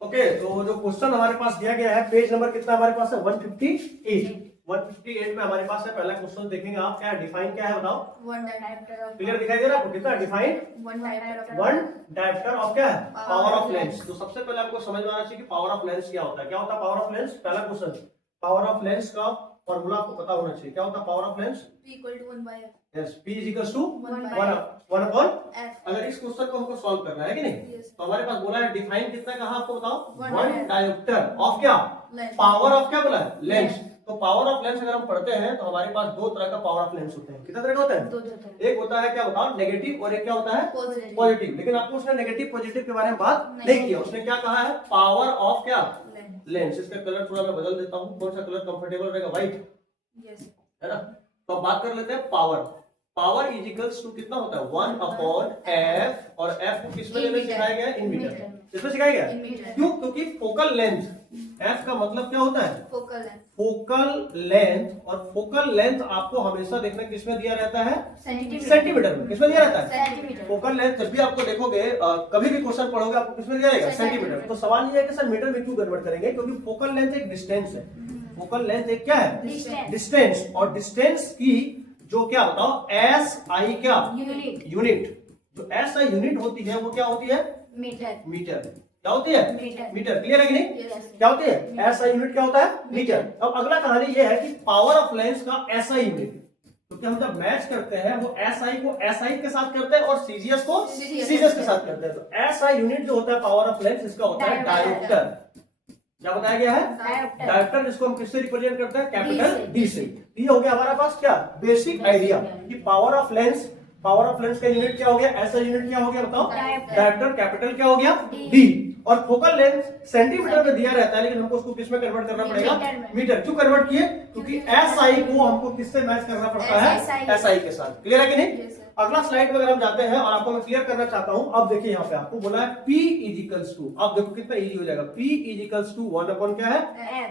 Okay, तो जो question हमारे पास दिया गया है, पेज नंबर कितना हमारे पास है 158। 158 में हमारे पास है पहला क्वेश्चन, देखेंगे आप क्या डिफाइन क्या है बताओ। क्लियर दिखाई दे रहा है आपको कितना डिफाइन? वन डायप्टर ऑफ क्या है? Power of lens. तो सबसे पहले आपको समझ में आना चाहिए कि पावर ऑफ लेंस क्या होता है। क्या होता है पावर ऑफ लेंस? पहला क्वेश्चन, पावर ऑफ लेंस का फॉर्मूला आपको पता होना चाहिए। क्या होता है power of lens? Yes, P is equal to 1 upon. अगर इस क्वेश्चन को हमको सॉल्व करना है कि नहीं, तो हमारे पास बोला है डिफाइन कितना कहा आपको बताओ। वन डायोप्टर ऑफ क्या? पावर ऑफ क्या बोला है? लेंस। तो पावर ऑफ लेंस अगर हम पढ़ते हैं तो हमारे पास दो तरह का पावर ऑफ लेंस होते हैं। कितना तरह का होता है? एक होता है क्या बताओ नेगेटिव, और एक क्या होता है पॉजिटिव। लेकिन आपको उसने नेगेटिव पॉजिटिव के बारे में बात नहीं किया। उसने क्या कहा है? पावर ऑफ क्या? लेंस। इसका कलर थोड़ा मैं बदल देता हूँ, कौन सा कलर कंफर्टेबल रहेगा? व्हाइट है ना। तो अब बात कर लेते हैं power. Power is equals to कितना होता है? 1 अपॉन एफ, और एफ को किसमें लेना सिखाया गया है? In metre. किसमें सिखाया गया है? क्यों? क्योंकि फोकल लेंथ, एफ का मतलब क्या होता है? Focal length. और फोकल लेंथ आपको हमेशा देखना किसमें दिया रहता है? सेंटीमीटर में। किसमें दिया रहता है? फोकल लेंथ जब भी आपको देखोगे, कभी भी क्वेश्चन पढ़ोगे, आपको किसमें दिया जाएगा? सेंटीमीटर। तो सवाल ये है कि सर मीटर में क्यों कन्वर्ट करेंगे? क्योंकि फोकल लेंथ एक डिस्टेंस है। फोकल लेंथ एक क्या है? डिस्टेंस। और डिस्टेंस की जो क्या बताओ एस आई क्या यूनिट, जो एस आई यूनिट होती है वो क्या होती है? मीटर। क्या होती है? मीटर। क्लियर है कि नहीं? क्या होती है? एस आई यूनिट क्या होता है? मीटर। अब अगला कहानी ये है कि पावर ऑफ लेंस का एस आई यूनिट, क्योंकि हम जब मैच करते हैं वो एस आई को एस आई के साथ करते हैं और सीजीएस को सीजीएस के साथ करते हैं। तो एस आई यूनिट जो होता है पावर ऑफ लेंस, इसका होता है डायोप्टर। क्या बताया गया है? डायोप्टर, जिसको हम किससे रिप्रेजेंट करते हैं? कैपिटल डी से। ये हो गया हमारा पास क्या बेसिक आइडिया कि power of lens, power of lens का यूनिट क्या हो गया? ऐसा यूनिट क्या हो गया बताओ? डायोप्टर। कैपिटल क्या हो गया? डी। और फोकल लेंथ सेंटीमीटर में दिया रहता है, लेकिन हमको उसको किसमें कन्वर्ट करना पड़ेगा? मीटर। क्यों कन्वर्ट किए? क्योंकि एस आई को हमको किससे मैच करना पड़ता है? एस आई के साथ। क्लियर है कि नहीं? अगला स्लाइड में अगर हम जाते हैं और आपको मैं क्लियर करना चाहता हूं, अब देखिए यहाँ पे आपको बोला है P इज इक्वल्स टू, अब देखो कितना इजी हो जाएगा। P is equals to 1 upon क्या है?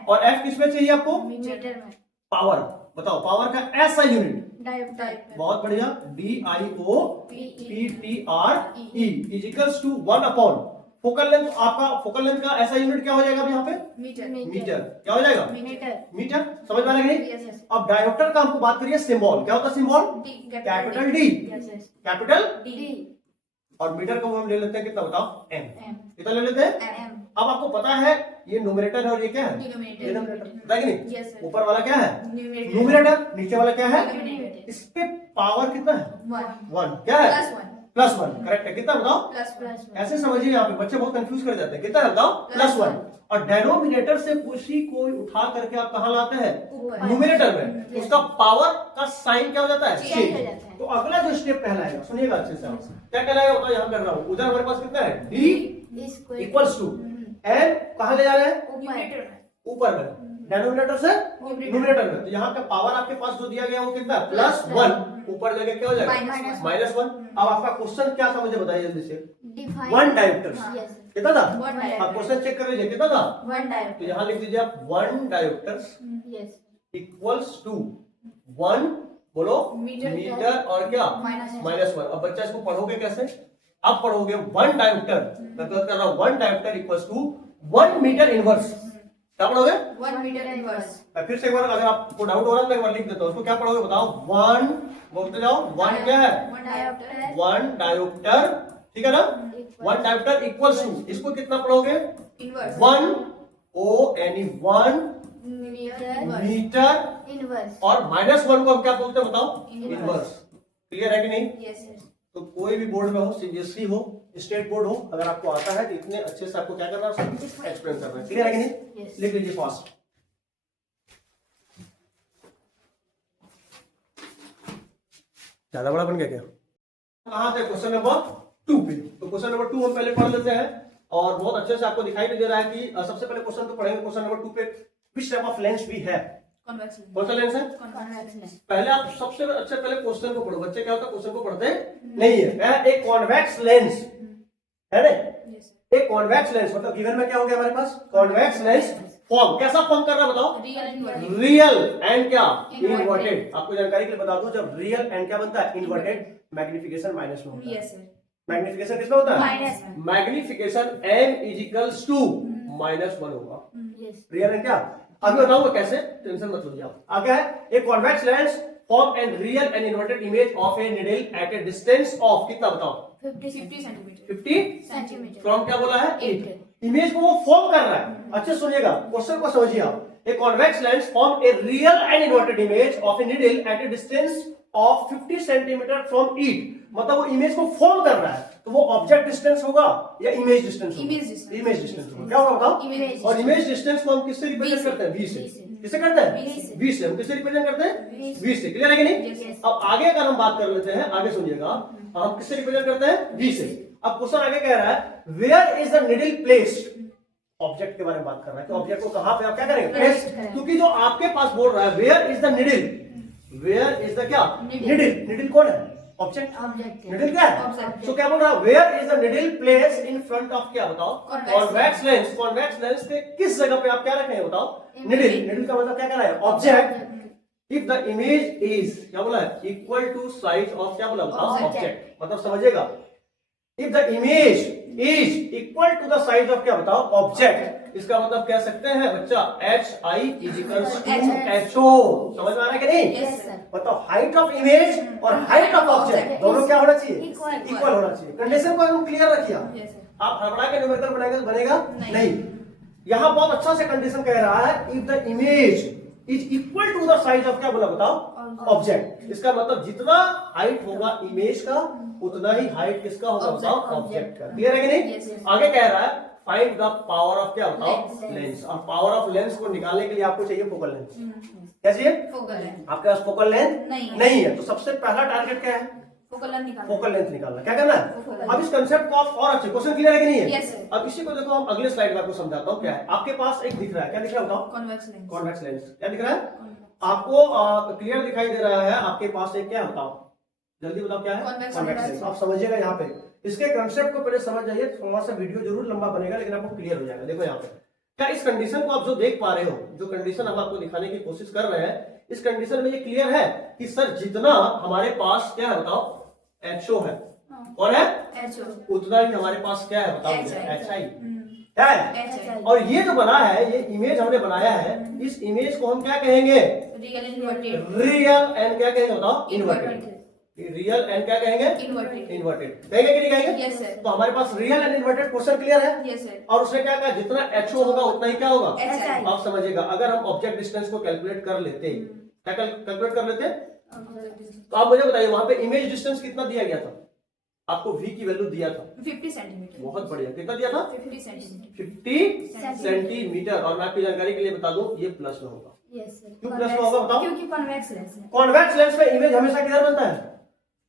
और F किसमें चाहिए आपको? मीटर में। पावर। बताओ पावर का एस आई यूनिट। बहुत बढ़िया, D I O P T R E is equals to 1 upon focal length. आपका फोकल लेंथ का ऐसा यूनिट क्या हो जाएगा अब यहाँ पे? मीटर। क्या हो जाएगा? मीटर। समझ में आ रहा है? अब डायोप्टर का हमको बात करिए सिंबल। क्या होता है symbol? Capital D. Capital D. और मीटर को हम ले लेते हैं कितना बताओ? एम। कितना ले लेते हैं? अब आपको पता है ये न्यूमरेटर है और ये क्या है? डिनोमिनेटर। पता है कि नहीं? ऊपर वाला क्या है? न्यूमरेटर। नीचे वाला क्या है? इस पे पावर कितना है? 1। क्या है? +1। करेक्ट है। कितना बताओ? ऐसे समझिए, यहाँ पे बच्चे बहुत कंफ्यूज कर जाते हैं। कितना है बताओ? +1। और डेनोमिनेटर से उसी को उठा करके आप कहां लाते हैं? न्यूमरेटर में। उसका पावर का साइन क्या हो जाता है? चेंज। तो अगला जो स्टेप कहलाएगा, सुनिएगा अच्छे से, क्या कहलाएगा बताओ? यहाँ कर रहा हूं, उधर हमारे पास कितना है? डी इक्वल्स टू एन, कहां ले जा रहे हैं? ऊपर में। डेनोमिनेटर से न्यूमरेटर में। तो यहाँ का पावर आपके पास जो दिया गया वो कितना? +1। ऊपर जाके क्या हो जाएगा? -1। अब आपका क्वेश्चन क्या था मुझे बताइए जल्दी से। 1 डायोप्टर। कितना था? आप क्वेश्चन चेक कर लीजिए, कितना था? 1 डायोप्टर। तो यहाँ लिख दीजिए आप 1 डायोप्टर इक्वल्स टू 1 बोलो मीटर और क्या? -1। अब बच्चा इसको पढ़ोगे कैसे? अब पढ़ोगे 1 डायोप्टर, मैं तो कर रहा हूं 1 dioptre equals to 1 metre inverse. क्या पढ़ोगे? 1 मीटर इनवर्स। मैं फिर से एक बार, अगर आपको डाउट हो रहा है तो एक बार लिख देता हूं। उसको क्या पढ़ोगे बताओ? 1 बोलते जाओ। 1 क्या है? 1 डायोप्टर। ठीक है ना? 1 डायोप्टर इक्वल्स टू, इसको कितना पढ़ोगे? 1 ओ यानी 1 मीटर इनवर्स। और -1 को हम क्या बोलते हैं बताओ? इनवर्स। क्लियर है कि नहीं? तो कोई भी बोर्ड में हो, सीबीएसई हो, स्टेट बोर्ड हो, अगर आपको आता है तो इतने अच्छे से आपको क्या करना है? एक्सप्लेन करना है। क्लियर है कि नहीं? लिख लीजिए फास्ट। ज्यादा बड़ा बन गया क्या? कहां थे? क्वेश्चन नंबर 2 पे। तो क्वेश्चन नंबर 2 हम पहले पढ़ लेते हैं और बहुत अच्छे से आपको दिखाई भी दे रहा है कि सबसे पहले क्वेश्चन तो पढ़ेंगे क्वेश्चन नंबर 2 पे, which type of lens we है? कौन सा लेंस है? पहले आप सबसे अच्छे पहले क्वेश्चन को पढ़ो। बच्चे क्या होता है क्वेश्चन को पढ़ते नहीं है। एक कॉन्वेक्स लेंस है ना? एक कॉन्वेक्स लेंस मतलब गिवन में क्या हो गया हमारे पास? Convex lens form. कैसा फॉर्म कर रहा है बताओ? रियल एंड क्या? इनवर्टेड। आपको जानकारी के लिए बता दूं, जब रियल एंड क्या बनता है? इनवर्टेड। मैग्निफिकेशन माइनस में होता है। मैग्निफिकेशन किसमें होता है? Magnification m is equals to -1 होगा। यस रियल है क्या? अभी बताऊंगा कैसे, टेंशन मत लीजिए आप। आगे है a convex lens form an real and inverted image of a needle at a distance of कितना बताओ? 50 सेंटीमीटर 50 सेंटीमीटर फ्रॉम क्या बोला है? 8 इमेज को वो फॉर्म कर रहा है। अच्छे सुनिएगा, क्वेश्चन को समझिए आप। A convex lens form a real and inverted image of a needle at a distance of 50 centimetre from it, मतलब वो इमेज को फॉर्म कर रहा है, तो वो ऑब्जेक्ट डिस्टेंस होगा या इमेज डिस्टेंस होगा? इमेज डिस्टेंस होगा। क्या होगा बताओ? इमेज और इमेज डिस्टेंस को हम किससे रिप्रेजेंट करते हैं? v से। किससे करते हैं? v से। हम किससे रिप्रेजेंट करते हैं? v से। क्लियर है कि नहीं? अब आगे अगर हम बात कर लेते हैं, आगे सुनिएगा, हम किससे रिप्रेजेंट करते हैं? v से। अब क्वेश्चन आगे कह रहा है where is the needle placed, object के बारे में बात कर रहा है कि ऑब्जेक्ट को कहां पे आप क्या करेंगे? प्लेस। क्योंकि जो आपके पास बोल रहा है where is the needle, where is the क्या? निडल। निडल कौन है? ऑब्जेक्ट। निडल क्या है? तो क्या बोल रहा है? Where is the needle place in front of क्या बताओ? Convex lens. कॉन्वेक्स लेंस के किस जगह पे आप क्या रखेंगे बताओ? निडल। निडल का मतलब क्या कर रहा है? Object. If the image is क्या बोला है? इक्वल टू साइज ऑफ क्या बोला बताओ? ऑब्जेक्ट। मतलब समझिएगा, if the image is equal to the size of क्या बताओ? ऑब्जेक्ट। इसका मतलब कह सकते हैं बच्चा HI is equals to HO। समझ में आ रहा है कि नहीं? यस सर मतलब हाइट ऑफ इमेज और हाइट ऑफ ऑब्जेक्ट दोनों क्या होना चाहिए? इक्वल होना चाहिए। कंडीशन को एकदम क्लियर रखिए आप हड़बड़ा के न्यूमेरिकल बनाएंगे तो बनेगा नहीं। यहाँ बहुत अच्छा से कंडीशन कह रहा है if the image is equal to the size of क्या बोला बताओ? ऑब्जेक्ट। इसका मतलब जितना हाइट होगा इमेज का उतना ही हाइट किसका होगा बताओ? ऑब्जेक्ट का। क्लियर है कि नहीं? आगे कह रहा है फाइंड द पावर ऑफ क्या बताओ? लेंस। और पावर ऑफ लेंस को निकालने के लिए आपको चाहिए फोकल लेंथ। क्या चाहिए? आपके पास फोकल लेंथ नहीं है, तो सबसे पहला टारगेट क्या है? फोकल लेंथ निकालना। क्या करना है? अब इस कंसेप्ट को आप और अच्छे, क्वेश्चन क्लियर है कि नहीं है? अब इसी को देखो, हम अगले स्लाइड में आपको समझाता हूँ क्या है। आपके पास एक दिख रहा है, क्या दिख रहा है बताओ? Convex lens. क्या दिख रहा है आपको? क्लियर दिखाई दे रहा है आपके पास एक क्या बताओ? जल्दी बताओ क्या है? Convex lens. आप समझिएगा यहाँ पे, इसके कंसेप्ट को पहले समझ जाइए, थोड़ा सा वीडियो जरूर लंबा बनेगा लेकिन आपको क्लियर हो जाएगा। देखो यहाँ पे क्या इस कंडीशन को आप जो देख पा रहे हो, जो कंडीशन हम आपको दिखाने की कोशिश कर रहे हैं, इस कंडीशन में ये क्लियर है कि सर जितना हमारे पास क्या है बताओ? HO है और है उतना ही हमारे पास क्या है बताओ? HI क्या है? और ये जो बना है, ये इमेज हमने बनाया है, इस इमेज को हम क्या कहेंगे? रियल एंड क्या कहेंगे बताओ? इन्वर्टेड। रियल एंड क्या कहेंगे? इन्वर्टेड कहेंगे कि नहीं कहेंगे? yes, sir. तो हमारे पास real and inverted question clear है? yes, sir. और उसने क्या कहा? जितना HO होगा उतना ही क्या होगा? HI. आप समझिएगा, अगर हम ऑब्जेक्ट डिस्टेंस को कैलकुलेट कर लेते, क्या कैलकुलेट कर लेते, तो आप मुझे बताइए वहां पे इमेज डिस्टेंस कितना दिया गया था? आपको v की वैल्यू दिया था 50 सेंटीमीटर। बहुत बढ़िया। कितना दिया था? 50 सेंटीमीटर 50 सेंटीमीटर। और मैं आपकी जानकारी के लिए बता दूं, ये प्लस में होगा। Yes sir. क्यों प्लस में होगा बताओ? क्योंकि कॉन्वेक्स लेंस है। कॉन्वेक्स लेंस में इमेज हमेशा किधर बनता है?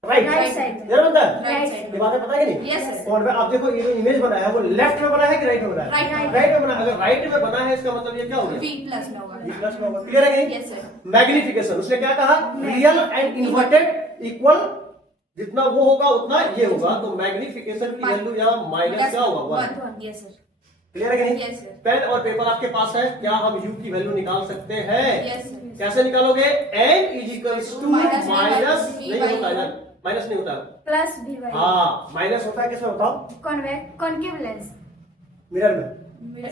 राइट साइड किधर बनता है? Right side. ये बातें पता है कि नहीं? Yes sir. कॉन्वेक्स, आप देखो ये जो इमेज बना है वो लेफ्ट में बना है कि राइट में बना है? राइट में बना है। अगर राइट में बना है इसका मतलब ये क्या हो गया? v प्लस में होगा। v प्लस में होगा। क्लियर है कि नहीं? Yes sir. मैग्निफिकेशन, उसने क्या कहा? रियल एंड इन्वर्टेड इक्वल, जितना वो होगा उतना ये होगा, तो मैग्निफिकेशन की वैल्यू यहाँ माइनस क्या होगा? 1। Yes sir. क्लियर है कि नहीं? Yes sir. पेन और पेपर आपके पास है, क्या हम u की वैल्यू निकाल सकते हैं? Yes sir. कैसे निकालोगे? n is equals to minus minus v नहीं by होता है, माइनस नहीं होता है। प्लस v बाय हाँ माइनस होता है किसमें बताओ? Concave lens. मिरर में।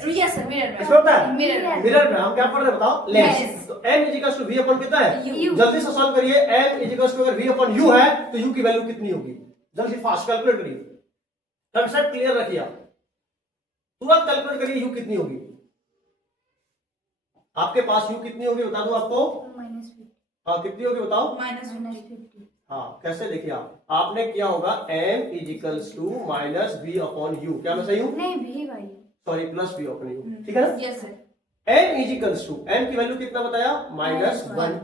Yes sir. मिरर में इसमें होता है? मिरर मिरर में हम क्या पढ़ रहे हैं बताओ? लेंस। Lens। तो m is equals to v upon कितना है? U। जल्दी से सॉल्व करिए। m इज इक्वल्स टू अगर v अपॉन u है तो u की वैल्यू कितनी होगी? जल्दी फास्ट कैलकुलेट करिए, कंसेप्ट क्लियर रखिए, आप तुरंत कैलकुलेट करिए u कितनी होगी। आपके पास u कितनी होगी बता दो आपको? -50। हाँ कितनी होगी बताओ? -50। हाँ कैसे देखिए, आपने किया होगा m is equals to minus v upon u। क्या मैं सही हूँ? नहीं v by sorry plus v upon u, ठीक है ना? Yes sir. m is equals to, m की वैल्यू कितना बताया? -1।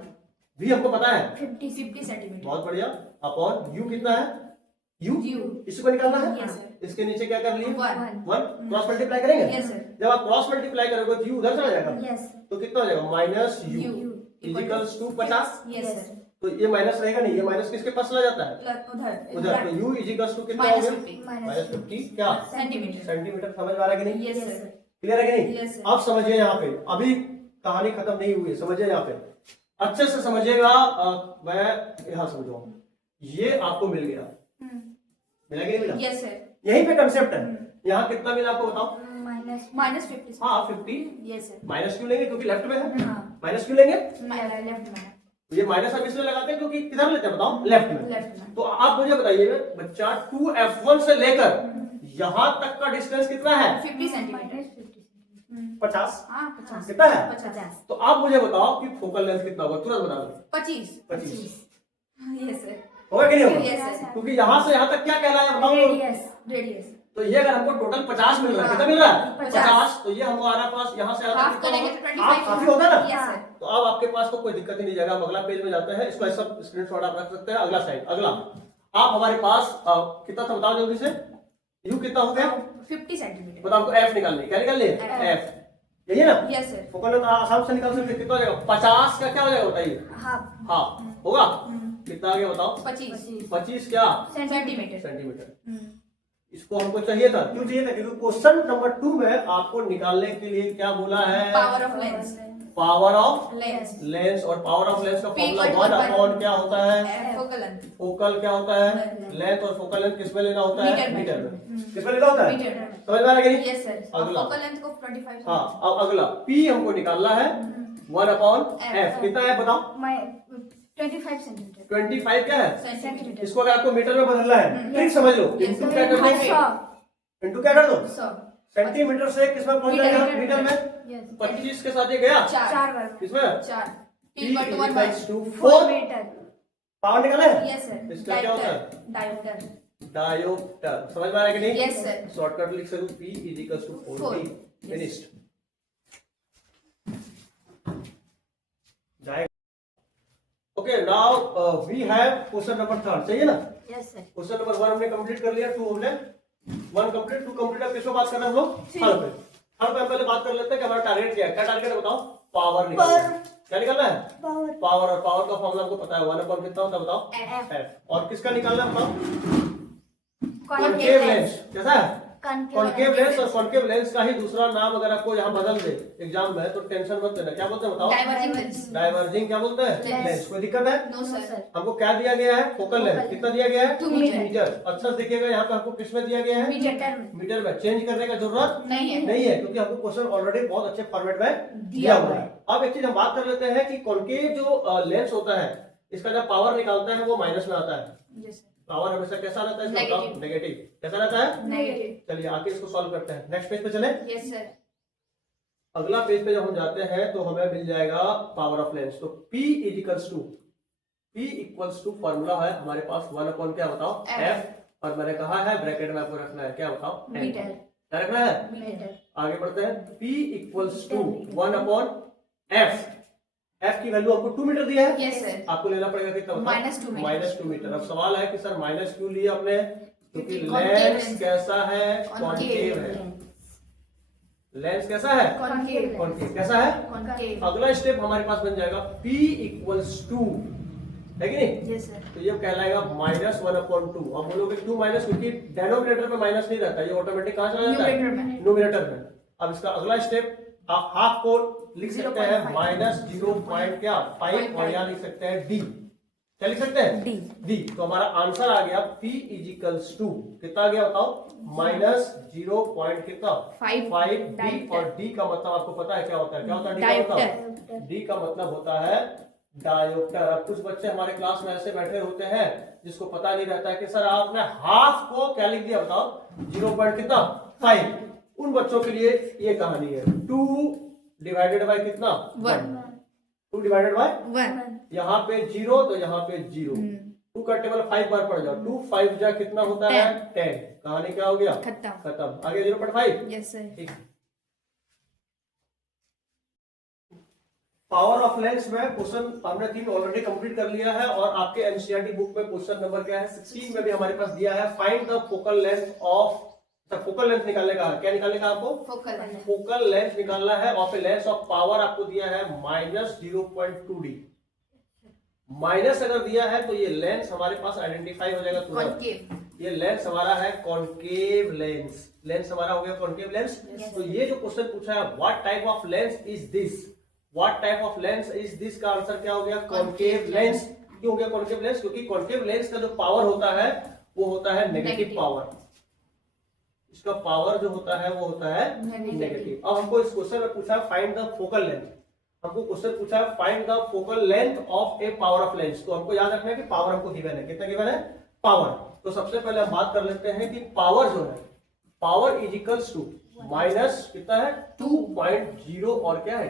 v हमको पता है 50 सेंटीमीटर। बहुत बढ़िया। अपॉन u कितना है? u U। इसको निकालना है। Yes, sir। इसके नीचे क्या कर लिए? 1। 1 क्रॉस मल्टीप्लाई करेंगे। Yes, sir। जब आप क्रॉस मल्टीप्लाई करोगे तो u उधर चला जाएगा, यस। तो कितना हो जाएगा? Minus u is equals to 50। Yes sir. तो ये माइनस रहेगा नहीं, ये माइनस किसके पास चला जाता है? उधर उधर। तो u इज इक्वल्स टू कितना हो गया? -50 क्या सेंटीमीटर। सेंटीमीटर। समझ में आ रहा है कि नहीं? Yes sir. क्लियर है कि नहीं? Yes, sir। आप समझिए यहाँ पे, अभी कहानी खत्म नहीं हुई है, समझिए यहाँ पे अच्छे से समझिएगा। मैं यहाँ समझाऊं, ये आपको मिल गया, मिला कि नहीं मिला? Yes sir. यहीं पे कंसेप्ट है। यहाँ कितना मिला आपको बताओ? -50 हाँ 50 यस सर माइनस क्यों लेंगे क्योंकि लेफ्ट में है हाँ माइनस क्यों लेंगे लेफ्ट में तो ये माइनस हम इसलिए लगाते हैं क्योंकि किधर लेते हैं बताओ लेफ्ट में लेफ्ट में तो आप मुझे बताइए बच्चा 2F1 से लेकर यहां तक का डिस्टेंस कितना है 50 सेंटीमीटर 50 हाँ 50 कितना है 50 तो आप मुझे बताओ कि फोकल लेंथ कितना होगा तुरंत बता दो 25 यस सर होगा कि नहीं होगा Yes, sir. क्योंकि यहाँ से यहाँ तक क्या कहलाया बताओ रेडियस तो ये अगर हमको टोटल 50 मिल रहा है कितना मिल रहा है 50 50 तो ये हमको आ रहा है पास यहाँ से हाफ करेंगे तो 25 काफी होगा ना यस सर तो अब आपके पास तो कोई दिक्कत ही नहीं जाएगा हम अगला पेज में जाते हैं इसको ऐसा स्क्रीनशॉट आप रख सकते हैं अगला साइड अगला आप हमारे पास कितना था बताओ जल्दी से यू कितना हो गया 50 सेंटीमीटर बताओ आपको एफ निकालनी क्या निकालनी है एफ यही है ना yes sir focal length Assam से निकाल सकते हैं कितना हो जाएगा 50 का क्या हो जाएगा बताइए हाफ हाँ होगा कितना आ गया बताओ 25 25 क्या सेंटीमीटर सेंटीमीटर इसको हमको चाहिए था क्यों चाहिए था क्योंकि क्वेश्चन नंबर 2 में आपको निकालने के लिए क्या बोला है power of lens power of lens lens और पावर ऑफ लेंस का P फॉर्मूला 1 अपॉन क्या होता है फोकल लेंथ फोकल क्या होता है लेंथ और फोकल लेंथ किस में लेना होता है मीटर में। में किस में लेना होता है मीटर में। समझ में आ रहा है कि नहीं यस सर अगला। फोकल लेंथ को 25 हाँ अब अगला P हमको निकालना है 1 अपॉन F कितना है बताओ 25 सेंटीमीटर 25 क्या है सेंटीमीटर इसको अगर आपको मीटर में बदलना है ठीक समझ लो Yes, इनटू sir. क्या कर दो 100 इनटू क्या कर दो 100 सेंटीमीटर से किस में पहुंच जाएगा मीटर में यस 25 के साथ ये गया 4 किसमें 4 P P = 1 equals to 4 4 metre power निकाला है यस सर इसका क्या होता है डायोप्टर डायोप्टर समझ में आ रहा है कि नहीं यस सर शॉर्टकट लिख सकूं P = 4 4. फिनिश्ड जाएगा okay now we have question number 3 चाहिए ना यस सर क्वेश्चन नंबर 1 हमने कंप्लीट कर लिया 2 हमने 1 कंप्लीट 2 कंप्लीट अब किस पे बात कर रहे हैं हम लोग थर्ड पे हम पहले बात कर लेते हैं कि हमारा टारगेट क्या है क्या टारगेट है बताओ पावर निकालना है क्या निकालना है पावर और पावर का फॉर्मूला हमको पता है 1 अपॉन कितना होता है बताओ F F और किसका निकालना है बताओ कॉन्केव कॉनकेव लेंस कैसा है कॉन्केव कॉनकेव लेंस और कॉनकेव लेंस का ही दूसरा नाम अगर आपको यहाँ बदल दे एग्जाम में तो टेंशन मत लेना क्या बोलते हैं बताओ डाइवर्जिंग लेंस डाइवर्जिंग क्या बोलते हैं Lens. लेंस कोई दिक्कत है नो सर हमको क्या दिया गया है फोकल लेंथ कितना दिया गया है 2 मीटर मीटर अच्छा से देखिएगा यहाँ पे हमको किस में दिया गया है मीटर मीटर में चेंज करने का जरूरत नहीं है नहीं है क्योंकि हमको क्वेश्चन ऑलरेडी बहुत अच्छे फॉर्मेट में दिया दिया हुआ हुआ है अब एक चीज हम बात कर लेते हैं कि कॉनकेव जो लेंस होता है इसका जब पावर निकालता है वो माइनस में आता है यस पावर हमेशा कैसा रहता है इसका Negative. बताओ नेगेटिव कैसा रहता है नेगेटिव चलिए आगे इसको सॉल्व करते हैं नेक्स्ट पेज पे चले यस सर अगला पेज पे जब हम जाते हैं तो हमें मिल जाएगा पावर ऑफ लेंस तो P इक्वल्स टू फॉर्मूला है हमारे पास 1 अपॉन क्या बताओ F और मैंने कहा है ब्रैकेट में आपको रखना है क्या बताओ N. मीटर क्या रखना है मीटर आगे बढ़ते हैं P equals to 1 upon F F की वैल्यू आपको 2 मीटर दिया है यस सर आपको लेना पड़ेगा कितना -2 मीटर -2 मीटर अब सवाल है कि सर माइनस क्यों लिया आपने क्योंकि क्योंकि concave लेंस lens. कैसा है कॉनकेव है लेंस कैसा है कॉन्केव कॉनकेव कैसा है कॉन्केव अगला स्टेप हमारे पास बन जाएगा P इक्वल्स टू है कि नहीं यस सर तो ये कहलाएगा -1 अपॉन 2 अब बोलोगे 2 माइनस क्योंकि डेनोमिनेटर में माइनस नहीं रहता ये ऑटोमेटिक कहां चला जाता है न्यूमरेटर में न्यूमरेटर में अब इसका अगला स्टेप आप हाफ को लिख सकते हैं 0.5. -0. क्या 5 और यहाँ लिख सकते हैं D क्या लिख सकते हैं D तो हमारा आंसर आ गया P इजिकल्स टू कितना आ गया बताओ -0. कितना 5 5D और D का मतलब आपको पता है क्या होता है क्या होता है D का मतलब D का मतलब होता है डायोप्टर अब कुछ बच्चे हमारे क्लास में ऐसे बैठे होते हैं जिसको पता नहीं रहता है कि सर आपने हाफ को क्या लिख दिया बताओ 0. कितना 5 उन बच्चों के लिए ये कहानी है 2 डिवाइडेड बाय कितना 1 2 डिवाइडेड बाय 1 यहाँ पे 0 तो यहाँ पे 0 2 का टेबल 5 बार पड़ जाओ 2 5 जा कितना होता है 10 कहानी क्या हो गया खत्म आगे 0.5 यस सर ठीक पावर ऑफ लेंस में क्वेश्चन हमने 3 ऑलरेडी कंप्लीट कर लिया है और आपके एनसीईआरटी बुक में क्वेश्चन नंबर क्या है 16 में भी हमारे पास दिया है find the focal length of focal length निकालने का क्या निकालने का आपको फोकल लेंथ निकालना है of a lens of power आपको दिया है -0.2D माइनस अगर दिया है तो ये लेंस हमारे पास आइडेंटिफाई हो जाएगा तुरंत ये लेंस हमारा है कॉनकेव लेंस लेंस हमारा हो गया कॉनकेव लेंस तो ये जो क्वेश्चन पूछा है what type of lens is this what type of lens is this का आंसर क्या हो गया कॉनकेव लेंस क्यों हो गया कॉनकेव लेंस क्योंकि कॉनकेव लेंस का जो पावर होता है वो होता है नेगेटिव पावर इसका पावर जो होता है वो होता है नेगेटिव। अब हमको इस क्वेश्चन में पूछा फाइंड द फोकल लेंथ, हमको क्वेश्चन पूछा है find the focal length of A power of lens. तो हमको याद रखना है कि पावर हमको गिवन है, कितना गिवन है पावर। तो सबसे पहले हम बात कर लेते हैं कि पावर जो है, power is equals to minus कितना है 2.0 और क्या है।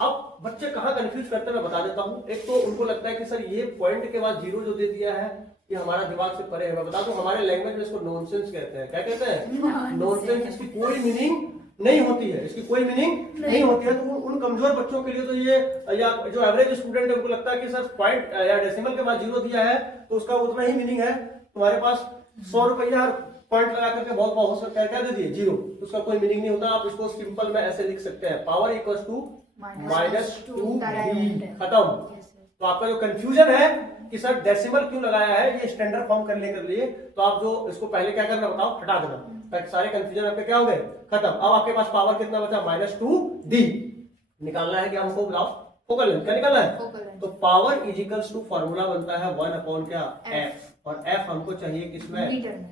अब बच्चे कहाँ कंफ्यूज करते हैं मैं बता देता हूँ। एक तो उनको लगता है कि सर ये पॉइंट के बाद जीरो जो दे दिया है ये हमारा दिमाग से परे है। मैं बता दूं हमारे लैंग्वेज में इसको नॉनसेंस कहते हैं। क्या कहते हैं? नॉनसेंस। इसकी कोई मीनिंग नहीं होती है, इसकी कोई मीनिंग नहीं होती है। तो उन कमजोर बच्चों के लिए तो ये, या जो एवरेज स्टूडेंट है उनको लगता है कि सर पॉइंट या डेसिमल के बाद जीरो दिया है तो उसका उतना ही मीनिंग है। तुम्हारे पास 100 रुपया पॉइंट लगा करके बहुत बहुत क्या दे दिए जीरो, उसका कोई मीनिंग नहीं होता। आप इसको सिंपल में ऐसे लिख सकते हैं, पावर इक्वल्स टू -2d, खत्म। तो आपका जो कंफ्यूजन है कि सर डेसिमल क्यों लगाया है, ये स्टैंडर्ड फॉर्म करने के लिए, तो आप जो इसको पहले क्या करना बताओ, हटा देना, ताकि सारे कंफ्यूजन आपके क्या हो गए खत्म। अब आपके पास पावर कितना बचा -2d। निकालना है कि हमको बताओ फोकल लेंथ, क्या निकालना है? तो power is equals to formula बनता है 1 क्या f, और f हमको चाहिए किसमें?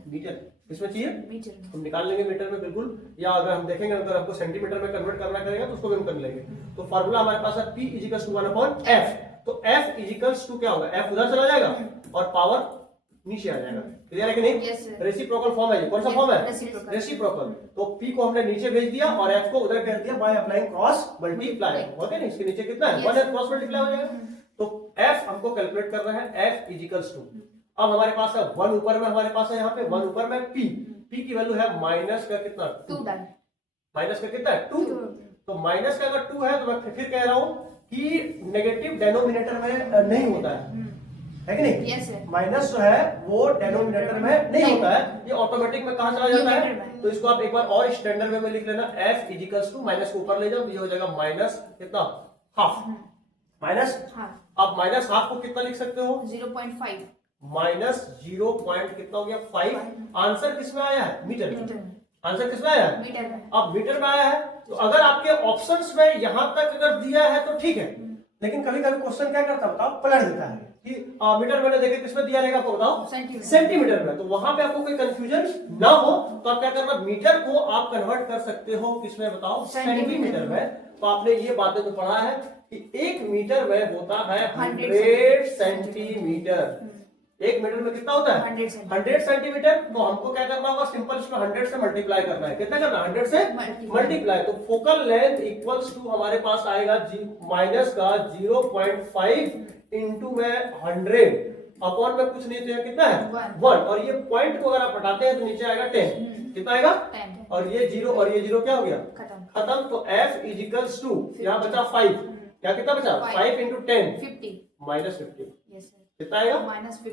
मीटर। किसमें चाहिए? मीटर। हम निकाल लेंगे मीटर में बिल्कुल, या अगर हम देखेंगे अगर हमको सेंटीमीटर में कन्वर्ट करना करेगा तो उसको भी हम कर लेंगे। तो फॉर्मूला हमारे पास है p is equals to 1/f। तो f इज इक्वल्स टू क्या होगा, f उधर चला जाएगा और पावर नीचे आ जाएगा। क्लियर है कि नहीं? रेसिप्रोकल फॉर्म है ये। कौन सा फॉर्म है? रेसिप्रोकल। तो p को हमने नीचे भेज दिया और f को उधर कर दिया by applying cross multiply. Okay, नहीं इसके नीचे कितना है 1 क्रॉस मल्टीप्लाई हो जाएगा। तो f हमको कैलकुलेट कर रहा है, f इज इक्वल्स टू, अब हमारे पास है 1 ऊपर में, हमारे पास है यहाँ पे 1 ऊपर में p की वैल्यू है माइनस का कितना 2, माइनस का कितना है 2। तो माइनस का अगर 2 है तो मैं फिर कह रहा हूं कि नेगेटिव डेनोमिनेटर में नहीं होता है कि नहीं? yes, माइनस जो है वो डेनोमिनेटर में नहीं होता है, ये ऑटोमेटिक में कहां चला जाता है। तो इसको आप एक बार और स्टैंडर्ड वे में लिख लेना, f is equals to minus को ऊपर ले जाओ, ये हो जाएगा माइनस कितना हाफ, माइनस आप माइनस हाफ को कितना लिख सकते हो 0.5, माइनस 0 पॉइंट कितना हो गया 5। आंसर किसमें आया है? मीटर। आंसर किसमें आया है? मीटर में। अब मीटर में आया है तो अगर आपके ऑप्शंस में यहां तक अगर दिया है तो ठीक है, लेकिन कभी कभी क्वेश्चन क्या करता है बताओ, पलट देता है कि मीटर मैंने देखे किसमें दिया रहेगा आपको बताओ, सेंटीमीटर में। तो वहां पे आपको कोई कंफ्यूजन ना हो तो आप क्या करना, मीटर को आप कन्वर्ट कर सकते हो किसमें बताओ, सेंटीमीटर में। तो आपने ये बातें तो पढ़ा है कि 1 मीटर में होता है 100 सेंटीमीटर। 1 मीटर में कितना होता है 100 सेंटीमीटर। तो हमको क्या करना होगा, सिंपल इसमें 100 से मल्टीप्लाई करना है। कितना करना है 100 से मल्टीप्लाई। तो फोकल लेंथ इक्वल्स टू हमारे पास आएगा माइनस का 0.5 इंटू में 100 अपॉन में कुछ नहीं तो कितना है 1, और ये पॉइंट को अगर आप हटाते हैं तो नीचे आएगा 10। कितना आएगा 10, और ये 0 और ये 0 क्या हो गया खत्म। तो f इज इक्वल्स टू यहाँ बचा 5, क्या कितना बचा 5 इंटू 10 50 माइनस 50 कितना आएगा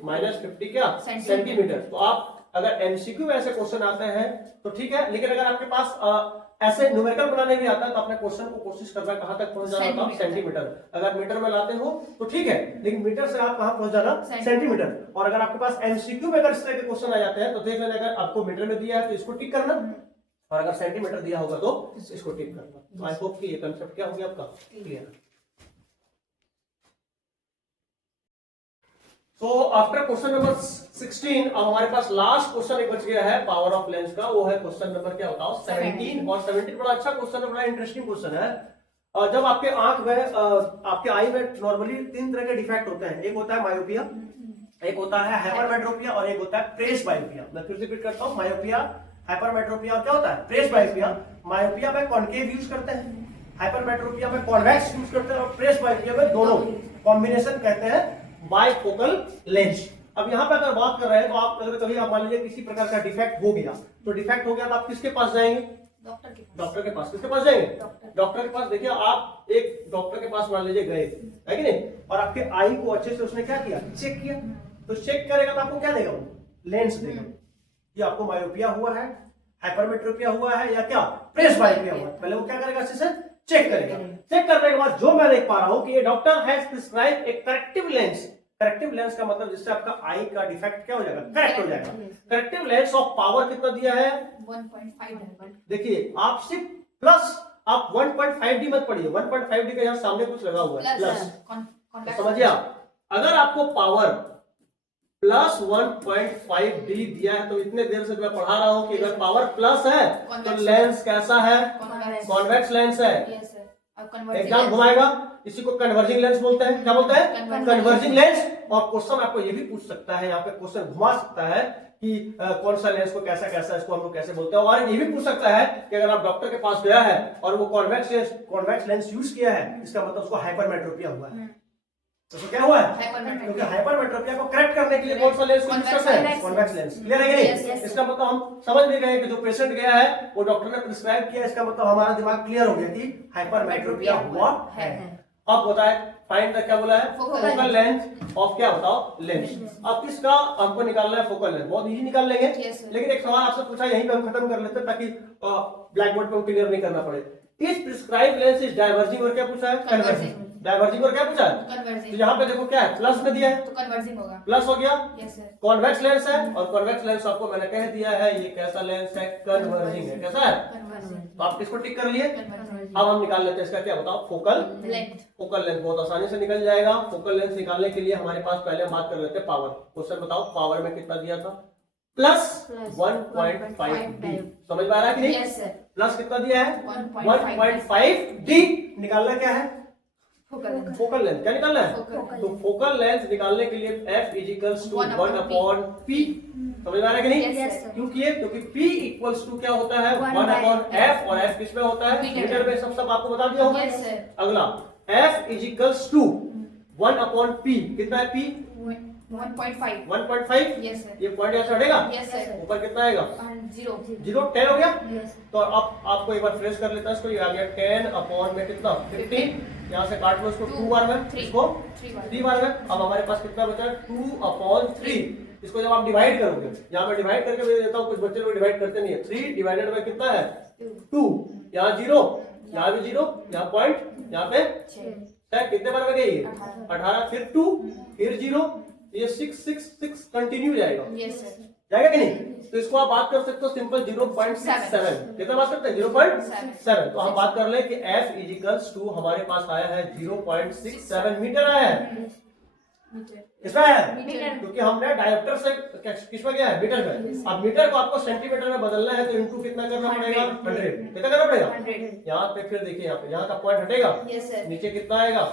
-50 क्या सेंटीमीटर। तो आप अगर एमसीक्यू में ऐसे क्वेश्चन आते हैं तो ठीक है, लेकिन अगर आपके पास ऐसे न्यूमेरिकल बनाने भी आता है तो अपने क्वेश्चन को कोशिश करना कहां तक पहुंच जाना था सेंटीमीटर। अगर मीटर में लाते हो तो ठीक है, लेकिन मीटर से आप कहां पहुंच जाना सेंटीमीटर। और अगर आपके पास एमसीक्यू में अगर इस तरह के क्वेश्चन आ जाते हैं तो देख लेना, अगर आपको मीटर में दिया है तो इसको टिक करना, और अगर सेंटीमीटर दिया होगा तो इसको टिक करना। आई होप कि ये कंसेप्ट क्या हो गया आपका क्लियर। तो आफ्टर क्वेश्चन नंबर 16 अब हमारे पास लास्ट क्वेश्चन एक बच गया है पावर ऑफ लेंस का, वो है क्वेश्चन नंबर क्या बताओ 17। और 17 बड़ा अच्छा क्वेश्चन है, बड़ा इंटरेस्टिंग क्वेश्चन है। जब आपके आंख में आपके आई में नॉर्मली 3 तरह के डिफेक्ट होते हैं, एक होता है मायोपिया, एक होता है हाइपरमेट्रोपिया, और एक होता है प्रेस बायोपिया। मैं फिर से रिपीट करता हूँ, मायोपिया, हाइपरमेट्रोपिया और क्या होता है प्रेस बायोपिया। मायोपिया में कॉन्केव यूज करते हैं, हाइपरमेट्रोपिया में कॉन्वेक्स यूज करते हैं, और प्रेस बायोपिया में दोनों कॉम्बिनेशन कहते हैं बाइफोकल लेंस। अब यहाँ पे अगर बात कर रहे हैं तो आप अगर कभी आप मान लीजिए किसी प्रकार का डिफेक्ट हो गया, तो डिफेक्ट हो गया तो आप किसके पास जाएंगे, डॉक्टर के पास। किसके पास जाएंगे, डॉक्टर के पास। देखिए आप एक डॉक्टर के पास मान लीजिए गए है कि नहीं, और आपके आई को अच्छे से उसने क्या किया चेक किया, तो चेक करेगा तो आपको क्या देगा वो लेंस देगा कि आपको मायोपिया हुआ है, हाइपरमेट्रोपिया हुआ है, या क्या प्रेस बायोपिया हुआ है। पहले वो क्या करेगा अच्छे से चेक करेगा। चेक करने के बाद जो मैं देख पा रहा हूं कि ये डॉक्टर हैज प्रिस्क्राइब एक करेक्टिव लेंस। करेक्टिव लेंस का मतलब जिससे आपका आई का डिफेक्ट क्या हो जाएगा करेक्ट हो जाएगा। करेक्टिव लेंस ऑफ पावर कितना दिया है 1.5। देखिए आप सिर्फ प्लस, आप 1.5D मत पढ़िए, 1.5D का यहाँ सामने कुछ लगा हुआ है प्लस। समझिए आप, अगर आपको पावर प्लस 1.5D दिया है। तो इतने देर से मैं पढ़ा रहा हूँ कि अगर पावर प्लस है तो लेंस कैसा है, कॉन्वेक्स लेंस है। Yes, sir. अब converging एग्जाम lens. घुमाएगा, इसी को कन्वर्जिंग लेंस बोलते हैं। क्या बोलते हैं? Converging lens. और क्वेश्चन आपको ये भी पूछ सकता है, यहाँ पे क्वेश्चन घुमा सकता है कि कौन सा लेंस को कैसा कैसा इसको हम लोग कैसे बोलते हैं। और ये भी पूछ सकता है कि अगर आप डॉक्टर के पास गया है और वो कॉन्वेक्स लेंस यूज किया है, इसका मतलब उसको हाइपरमेट्रोपिया हुआ है। तो क्या हुआ है? क्योंकि हाइपरमेट्रोपिया को करेक्ट करने के लिए कौन सा लेंस यूज करते हैं? Convex lens. क्लियर है कि नहीं? इसका मतलब हम समझ भी गए कि जो पेशेंट गया है वो डॉक्टर ने प्रिस्क्राइब किया, इसका मतलब हमारा दिमाग क्लियर हो गया कि हाइपरमेट्रोपिया हुआ है। अब बताए फाइंड द क्या बोला है? फोकल लेंथ ऑफ क्या बताओ? लेंस। अब इसका हमको निकालना है फोकल लेंथ। बहुत इजी निकाल लेंगे। लेकिन एक सवाल आपसे पूछा, यहीं पे हम खत्म कर लेते हैं ताकि ब्लैक बोर्ड पे क्लियर नहीं करना पड़े। इस प्रिस्क्राइब लेंस इज डाइवर्जिंग और क्या पूछा है? कन्वर्जिंग। डाइवर्जिंग और क्या पूछा है? Converging. तो यहाँ पे देखो क्या है, प्लस में दिया है तो converging होगा. प्लस हो गया। Yes, sir. कॉन्वेक्स लेंस है और कॉन्वेक्स लेंस आपको मैंने कह दिया है ये कैसा लेंस है? कन्वर्जिंग है। कैसा है? Converging. तो आप किसको टिक कर लिए? Converging. अब हम निकाल लेते हैं इसका क्या बताओ? Focal Length. फोकल लेंथ बहुत आसानी से निकल जाएगा। फोकल लेंथ निकालने के लिए हमारे पास पहले हम बात कर लेते हैं पावर। क्वेश्चन बताओ पावर में कितना दिया था? Plus 1.5D। समझ में आ रहा है कि नहीं? Yes, sir. प्लस कितना दिया है? 1.5. 1.5D। निकालना क्या है? Focal length. Focal length. क्या निकालना है? Focal. तो फोकल लेंथ निकालने के लिए F is equals to 1 1 upon P। समझ में आ रहा है कि नहीं? Yes, sir. क्यों किए? क्योंकि P इक्वल्स टू क्या होता है? 1 अपॉन F। और F किस में होता है? मीटर में। सब आपको बता दिया होगा। Yes, sir. अगला F is equals to 1 upon P। कितना है P? 1.5. 1.5। Yes, sir. ये पॉइंट यहाँ से हटेगा। Yes, sir. ऊपर कितना आएगा? 0. 0 10 हो गया। Yes. तो अब आपको एक बार फ्रेश कर लेता है इसको। ये आ गया 10 अपॉन में कितना? 15। यहाँ से काट लो इसको 2 बार में, इसको 3 बार में। अब हमारे पास कितना बचा? 2 अपॉन 3। इसको जब आप डिवाइड करोगे, यहाँ मैं डिवाइड करके मैं देता हूँ, कुछ बच्चे लोग डिवाइड करते नहीं है। 3 डिवाइडेड बाय कितना है? 2। यहाँ 0, यहाँ भी 0, यहाँ पॉइंट, यहाँ पे 6। कितने बार में गई? 18। फिर 2, फिर 0, ये 6 कंटिन्यू जाएगा। Yes, sir. जाएगा कि नहीं? तो इसको आप बात कर सकते हो सिंपल 0.67। कितना बात करते हैं? 0.7। तो हम बात कर ले कि F इज इक्वल्स टू हमारे पास आया है 0.67 मीटर आया है। किसमें आया है? क्योंकि हमने डायोप्टर से किसमें गया है? मीटर में। अब मीटर को आपको सेंटीमीटर में बदलना है तो इनटू कितना करना पड़ेगा? 100। कितना करना पड़ेगा? 100. यहाँ पे फिर देखिए, यहाँ पे यहाँ का पॉइंट हटेगा। Yes, sir. नीचे कितना आएगा?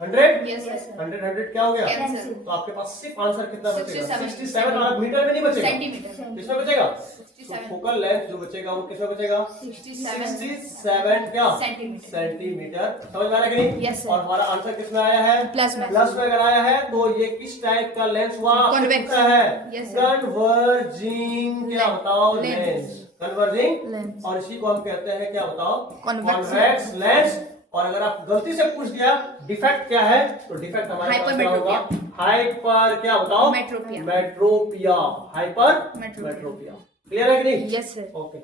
100। Yes, sir. 100 क्या हो गया? Cancel. तो आपके पास सिर्फ आंसर कितना बचेगा? 67. 67। और मीटर में नहीं बचेगा। Centimeter. किसमें बचेगा? 67. फोकल लेंथ जो बचेगा वो किसमें बचेगा? 67 क्या? Centimeter. सेंटीमीटर। समझ में आ रहा है कि नहीं? Yes, sir. और हमारा आंसर किसमें आया है? Plus में. प्लस में अगर आया है तो ये किस टाइप का लेंस हुआ? Convex. कौन सा है? Yes, sir. कन्वर्जिंग क्या बताओ? Lens. लेंस। Converging Lens. और इसी को हम कहते हैं क्या बताओ? Convex. Convex lens. और अगर आप गलती से पूछ दिया डिफेक्ट क्या है, तो डिफेक्ट हमारे पास क्या होगा? हाइपर क्या बताओ? Metropia. Metropia. Hyper Metropia. Metropia. Clear है कि नहीं? Yes, sir. ओके।